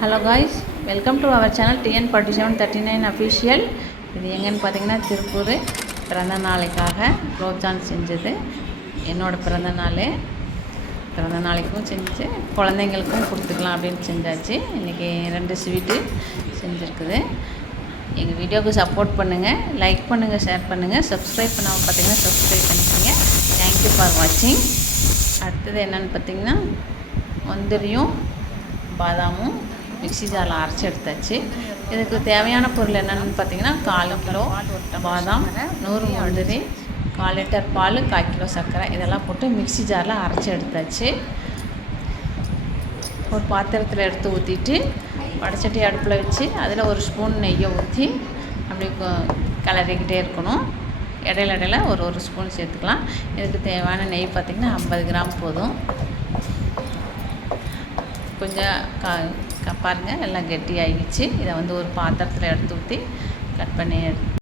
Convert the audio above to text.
Hello guys, welcome to our channel TN4739 official. இது எங்கன்னு பார்த்தீங்கன்னா திருப்பூர். பிறந்த நாளைக்காக குலோப்ஜான் செஞ்சது. என்னோடய பிறந்த நாளைக்கும் செஞ்சு குழந்தைங்களுக்கும் கொடுத்துக்கலாம் அப்படின்னு செஞ்சாச்சு. இன்றைக்கி 2 ஸ்வீட்டு செஞ்சுருக்குது. எங்கள் வீடியோவுக்கு சப்போர்ட் பண்ணுங்கள், லைக் பண்ணுங்கள், ஷேர் பண்ணுங்கள். சப்ஸ்கிரைப் பண்ணாமல் பார்த்தீங்கன்னா சப்ஸ்கிரைப் பண்ணிக்கோங்க. தேங்க்யூ ஃபார் வாட்சிங். அடுத்தது என்னென்னு பார்த்தீங்கன்னா முந்திரியும் பாதாமும் மிக்ஸி ஜாரில் அரைச்சி எடுத்தாச்சு. இதுக்கு தேவையான பொருள் என்னென்னு பார்த்தீங்கன்னா 1/4 கிலோ பாதாம், 100 முந்திரி, 1/4 லிட்டர் பால், 1/4 கிலோ சர்க்கரை இதெல்லாம் போட்டு மிக்ஸி ஜாரில் அரைச்சி எடுத்தாச்சு. ஒரு பாத்திரத்தில் எடுத்து ஊற்றிட்டு வடைச்சட்டி அடுப்பில் வச்சு அதில் 1 ஸ்பூன் நெய்யை ஊற்றி அப்படி கிளறிக்கிட்டே இருக்கணும். இடையில ஒரு ஸ்பூன் சேர்த்துக்கலாம். இதுக்கு தேவையான நெய் பார்த்திங்கன்னா 50 கிராம் போதும். கொஞ்சம் பாருங்கள், எல்லாம் கெட்டி ஆகிடுச்சு. இதை ஒரு பாத்திரத்தில் எடுத்து ஊற்றி கட் பண்ணி